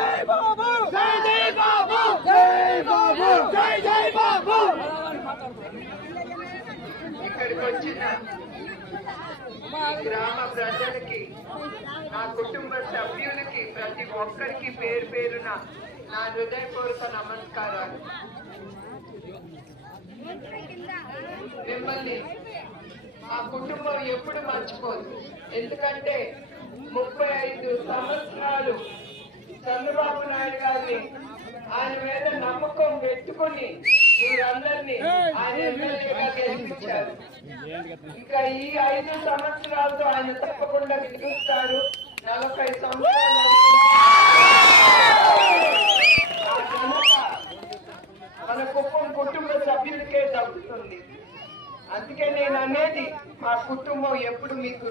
జై బాబు జై జై బాబు జై బాబు జై జై బాబు. ఇక్కడికి వచ్చిన గ్రామ ప్రజలకి, నా కుటుంబ సభ్యులకి, ప్రతి ఒక్కరికి పేరు పేరున నా హృదయపూర్వక నమస్కారాలు. మిమ్మల్ని ఆ కుటుంబం ఎప్పుడు మర్చిపోదు. ఎందుకంటే 35 సంవత్సరాలు చంద్రబాబు నాయుడు గారిని ఆయన మీద నమ్మకం పెట్టుకుని మీరందరినీ ఆయన ఎమ్మెల్యేగా గెలిపించారు. ఇంకా ఈ 5 సంవత్సరాలతో ఆయన తప్పకుండా గెలుస్తారు. 40 సంవత్సరాలు మన కుటుంబ సభ్యులకే దక్కుతుంది. అందుకే నేను అనేది మా కుటుంబం ఎప్పుడు మీకు